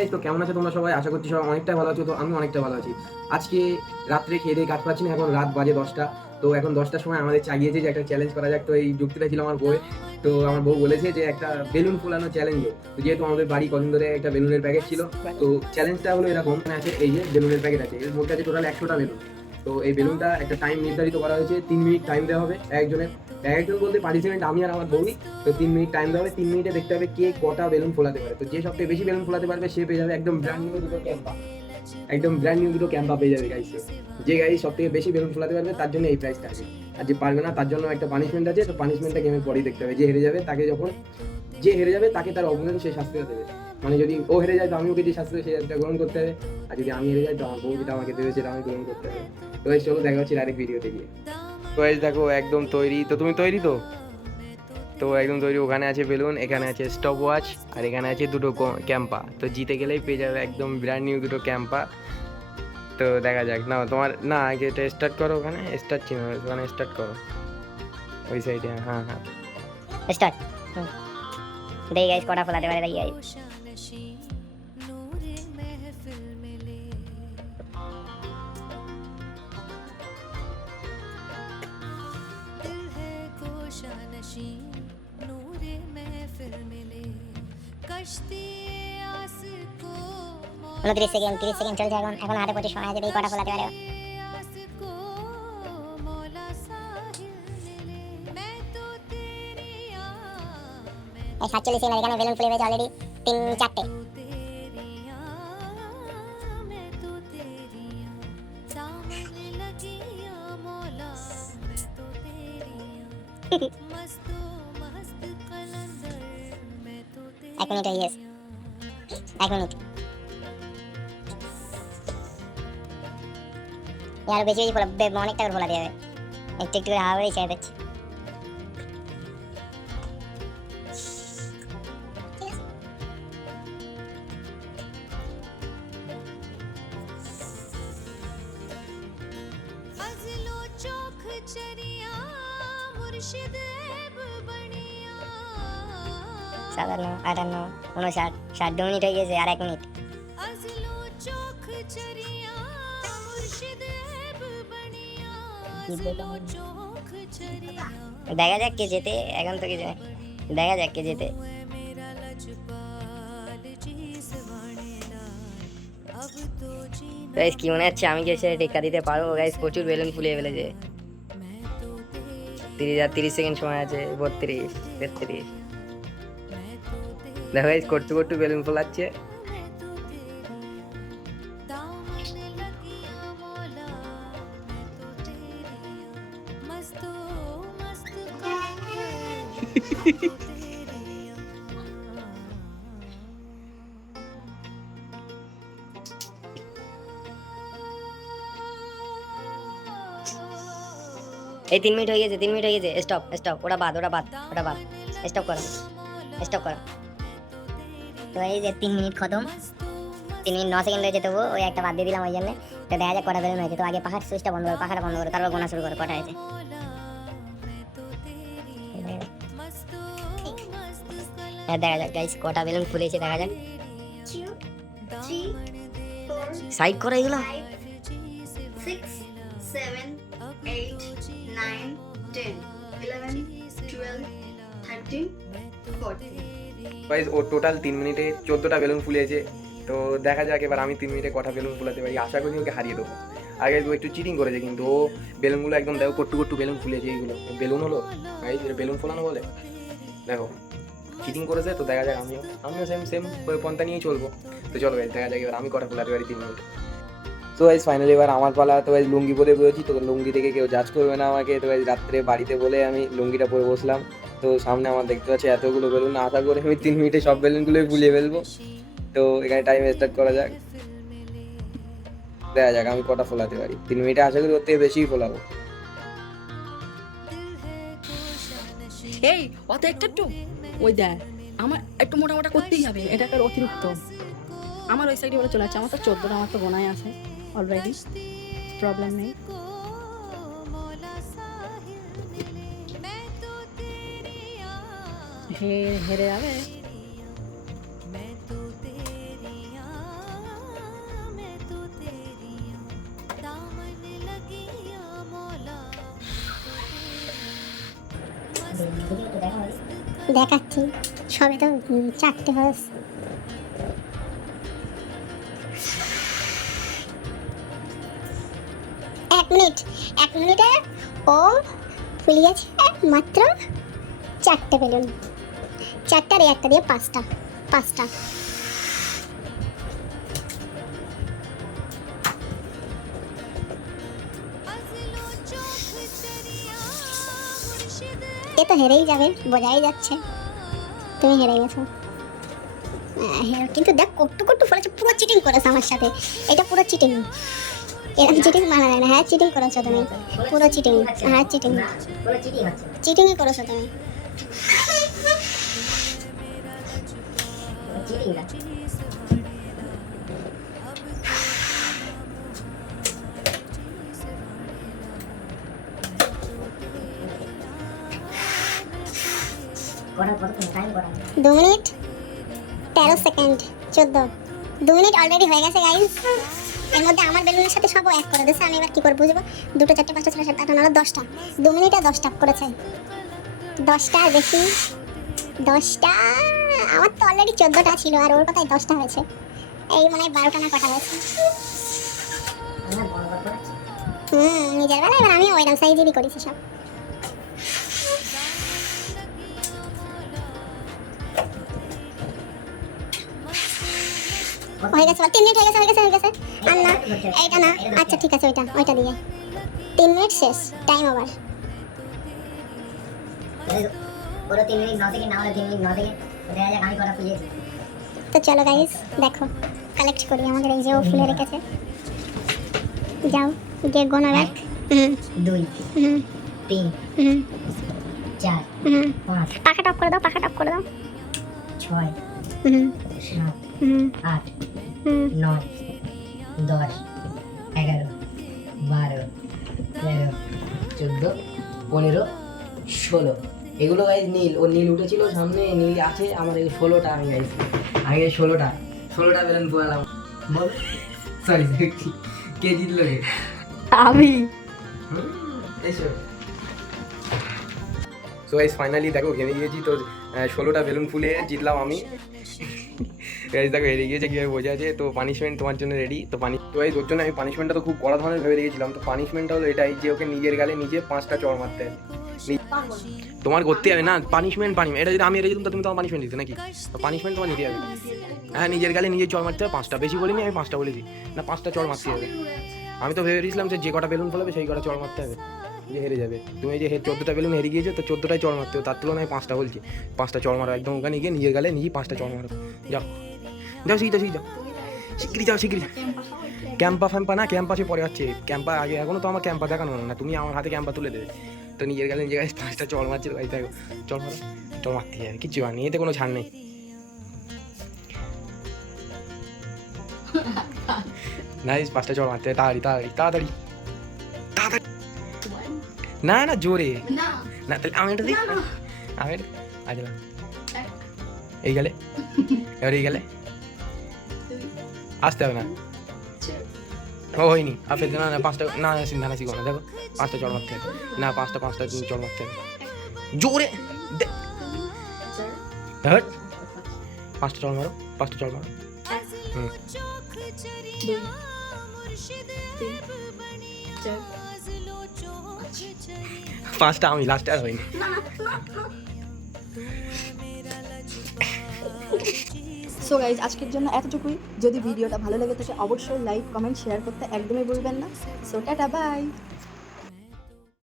Guys, তো কেমন আছো তোমরা সবাই? আশা করছি সবাই অনেকটা ভালো আছো। তো আমি অনেকটা ভালো আছি। আজকে রাত্রে খেয়ে দিয়ে কাজ পাচ্ছি না, এখন রাত বাজে 10টা। তো এখন 10টার সময় আমাদের চাগিয়েছে যে একটা চ্যালেঞ্জ করা যাক। তো এই যুক্তিটা ছিল আমার বউয়ের। তো আমার বউ বলেছে যে একটা বেলুন ফোলানো চ্যালেঞ্জ হোক। তো যেহেতু আমাদের বাড়ি কদিন ধরে একটা বেলুনের প্যাকেট ছিল, তো চ্যালেঞ্জটা হলো এরকম আছে, এই যে বেলুনের প্যাকেট আছে, এর মধ্যে আছে টোটাল 100টা বেলুন। তো এই বেলুনটা একটা টাইম নির্ধারিত করা হয়েছে, 3 মিনিট টাইম দেওয়া হবে একজনের। একজন বলতে পার্টিসিপেন্ট আমি আর আমার বউই। তো 3 মিনিট টাইম দেওয়া হবে, 3 মিনিটে দেখতে হবে কে কটা বেলুন ফোলাতে পারে। তো যে সবথেকে বেশি বেলুন ফোলাতে পারবে সে পেয়ে যাবে একদম ব্র্যান্ড নিউ দুটো ক্যাম্পা। একদম ব্র্যান্ড নিউ দুটো ক্যাম্পা পেয়ে যাবে গাইস। যে গাইস সব থেকে বেশি বেলুন ফোলাতে পারবে তার জন্য এই প্রাইসটা আছে। আর যে পারবে না তার জন্য একটা পানিশমেন্ট আছে। তো পানিশমেন্টটা গেমের পরেই দেখতে হবে। যে হেরে যাবে তাকে তার অপোনেন্ট সে শাস্তিটা দেবে। মানে যদি ও হেরে যায় তো আমি ওকে যে শাস্তি দেবে সেটা গ্রহণ করতে হবে। আর যদি আমি হেরে যাই তো আমার বউ যেটা আমাকে দেবে সেটা আমি গ্রহণ করতে হবে। তো এই চলো দেখা হচ্ছে ডাইরেক্ট ভিডিওতে গিয়ে। তো এই দেখো একদম তৈরি। তো তুমি তৈরি তো? তো একদম তৈরি। ওখানে আছে বেলুন, এখানে আছে স্টপ ওয়াচ, আর এখানে আছে দুটো ক্যাম্পা। তো জিতে গেলেই পেয়ে যাবে একদম ব্র্যান্ড নিউ দুটো ক্যাম্পা। তো দেখা যাক। না তোমার না, আগে এটা স্টার্ট করো। ওখানে স্টার্ট চিহ্ন, ওখানে স্টার্ট করো ওই সাইডে। হ্যাঁ হ্যাঁ। স্টার্ট। দেখি গাইস কটা ফলাতে পারে, দেখি গাইস। হলো 30 সেকেন্ড, 30 সেকেন্ড চলছে। এখন হাতে প্রচুর সময় আছে, দেখি কটা ফলাতে পারে। 47 সেকেন্ড, এখানে বেলুন ফুলে গেছে অলরেডি 3-4টে। এক মিনিট হয়ে গেছে, 1 মিনিট। আর বেশি বেশি ফোলাবে, অনেকটা করে ফোলা দেবে। একটু একটু করে হাওয়াই ছেড়ে দিচ্ছে। সাতান্ন, 58, 59, 60। 2 মিনিট হয়ে গেছে, আর 1 মিনিট। দেখা যাক কে জেতে এখন তো। দেখা যাক কে জেতে। গাইস কি মনে হচ্ছে আমি কি সে টেক্কা দিতে পারবো? গাইস প্রচুর বেলুন ফুলিয়ে ফেলেছে। 30 সেকেন্ড সময় আছে। 32, 33। দেখো গাইস করতে করতে বেলুন ফোলাচ্ছে। এই 3 মিনিট হয়ে গেছে, 3 মিনিট হয়ে গেছে। স্টপ স্টপ, ওটা বাদ, ওটা বাদ, ওটা বাদ। স্টপ করো, স্টপ করো। তো এই যে 3 মিনিট খতম। 3 মিনিট 9 সেকেন্ড হয়েছে, তবু ওই একটা বাদ দিয়ে দিলাম ওই জন্য। তো দেখা যাক কটা বেলুন হয়েছে। তো আগে পাখার সুইচটা বন্ধ করো, পাখাটা বন্ধ করো, তারপর গোনা শুরু করো কটা হয়েছে। হ্যাঁ দেখা যাক গাইস কটা বেলুন ফুলেছে, দেখা যাক। 2, 3, 4, সাইড করো এগুলো। 5, 6, 7, 8, 9, 10, 11, 12, 13, 14. গাইস ও টোটাল 3 মিনিটে 14টা বেলুন ফুলিয়েছে। তো দেখা যাক এবার আমি 3 মিনিটে কটা বেলুন ফুলাতে পারি। আশা করি ওকে হারিয়ে দেবো। আগে ও একটু চিটিং করেছে, কিন্তু ও বেলুনগুলো একদম দেখো কট্টু কট্টু বেলুন ফুলিয়েছে। এইগুলো বেলুন হলো গাইস, এটা বেলুন ফোলানো বলে। দেখো চিটিং করেছে। তো দেখা যাক আমিও সেম সেম পন্থা নিয়েই চলবো। তো চলো গাইস দেখা যাক এবার আমি কটা ফোলাতে পারি 3 মিনিটে। তো গাইস ফাইনালি এবার আমার পালা। তো গাইস লুঙ্গি পরে বলেছি, তো লুঙ্গি থেকে কেউ জাজ করবে না আমাকে। তো গাইস রাত্রে বাড়িতে বলে আমি লুঙ্গিটা পরে বসলাম। তো সামনে আমার দেখতে পাচ্ছি এতগুলো বেলুন। আশা করে আমি 3 মিনিটে সব বেলুনগুলোই ফুলিয়ে ফেলবো। তো এখানে টাইম স্টার্ট করা যাক। দেখা যাক আমি কটা ফোলাতে পারি 3 মিনিটে। আশা করি ওর থেকে বেশিই ফোলাবো। এই অত একটু ওই দেখ, আমার একটু মোটা মোটা করতেই হবে, এটা একটা অতিরিক্ত। আমার ওই সাইডে বলে চলে যাচ্ছে। আমার তো 14টা, আমার তো গোনায় আছে অলরেডি, প্রবলেম নেই। হেরে যাবে। দেখাচ্ছি, সবে তো 4টে হয়েছে। এক মিনিটে ও ফুলিয়েছে মাত্র 4টে বেলুন। 4টার একটা দিয়ে 5টা। এ তো হেরেই যাবে, বোঝাই যাচ্ছে। তুমি হেরে গেছো। কিন্তু দেখ কট্টু ফলেছে, পুরো চিটিং করেছে আমার সাথে। এটা পুরো চিটিং, এরকম চিটিং মানা যায় না। হ্যাঁ চিটিং করেছো তুমি, পুরো চিটিং। হ্যাঁ চিটিংই করেছো তুমি। দু মিনিট 13 সেকেন্ড 14। 2 মিনিট অলরেডি হয়ে গেছে গাইস। এর মধ্যে আমার বেলুনের সাথে সব এক করে দিয়েছে। আমি এবার কি করে বুঝবো? 2, 4, 5, 6, 7, 8, 9, 10টা। 2 মিনিটে 10টা করেছে। 10টা আর বেশি 10টা। আমার তো অলরেডি 14টা ছিল, আর ওর কথায় 10টা হয়েছে। এই মনে হয় 12টা না কটা হয়েছে। নিজের বেলা এবার আমি ওইরকম সাইজেরই করেছি সব। হয়ে গেছে 3 মিনিট হয়ে গেছে। আর না এইটা না, আচ্ছা ঠিক আছে, ওইটা দিয়ে 3 মিনিট শেষ, টাইম ওভার। পুরো 3 মিনিট 9 সেকেন্ড না হলে 3 মিনিট 9 সেকেন্ড দেখা যাক আমি কটা ফুলিয়েছি। তো চলো গাইস দেখো, কালেক্ট করি আমাদের এই যে ও ফুলে রেখেছে। যাও গিয়ে গোনা রাখ। 2 3 4 5 পাখা টপ করে দাও 6 7 8 9 10 11 12 13 14 15 16। এগুলো গাইজ নীল, ও নীল উঠেছিল সামনে, নীল আছে আমার। এই 16টা আমি গাইজ আগে 16টা বেলুন পোয়ালাম। বল সরি কে জিতলো রে? আমি। এসো। সো গাইস ফাইনালি দেখো হেরে গিয়েছি। তো 16টা বেলুন ফুলে জিতলাম আমি। গাইস দেখো হেরে গিয়েছে কীভাবে বোঝা আছে। তো পানিশমেন্ট তোমার জন্য রেডি। তো গাইস ওর জন্য আমি পানিশমেন্টটা তো খুব কড়া ধরনের ভেবে রেখেছিলাম। তো পানিশমেন্টটা হলো এটাই যে ওকে নিজের গালে নিজে 5টা চড় মারতে হবে। তোমার করতে হবে না পানিশমেন্ট। এটা যদি আমি হেরে যেতাম তো তুমি তোমার পানিশমেন্ট দিতে নাকি? তো পানিশমেন্ট তোমার নিতে হবে। হ্যাঁ নিজের গালে নিজে চড় মারতে হবে 5টা। বেশি বলিনি, আমি 5টা বলেছি না, 5টা চড় মারতে হবে। আমি তো ভেবে রেখেছিলাম যে কটা বেলুন ফলাবে সেই কটা চড় মারতে হবে, যে হেরে যাবে। তুমি যে 14টা বেলুন হেরে গিয়েছো, তো 14টাই চড় মারতে হবে। তার তুলনায় 5টা বলছি। 5টা চড় মারো একদম ওখানে গিয়ে নিজের গালে নিজেই 5টা চড় মারো। যাও শিগগিরি যাও। ক্যাম্পা না, ক্যাম্পাসে পরে হচ্ছে। ক্যাম্পা আগে, এখনো তো আমার ক্যাম্পা দেখানো না। তুমি আমার হাতে ক্যাম্পা তুলে দেবে। তো নিজের গালে 5টা চড় মারছে। ভাই দেখো চড় মারো, চড় মারতে যাবে, কিচ্ছু আর নেই, এতে কোনো ছাড় নেই। নাইস 5টা চড় মারতে হবে, তাড়াতাড়ি। না জোরে না, তাহলে আমি এটা দিই। আমি আচ্ছা এই গেলে এবার এই গেলে আসতে হবে না। ও হয়নি আপনি না 5টা না সিন্ধানা শিখো না। দেখো 5টা চড় মারতে হবে না, 5টা চড় মারতে হবে জোরে। 5টা চড় মারো। 5টা আমি লাস্টে আর হয়নি। সো গাইজ আজকের জন্য এতটুকুই। যদি ভিডিওটা ভালো লেগে থাকে অবশ্যই লাইক কমেন্ট শেয়ার করতে একদমই ভুলবেন না। So tata bye.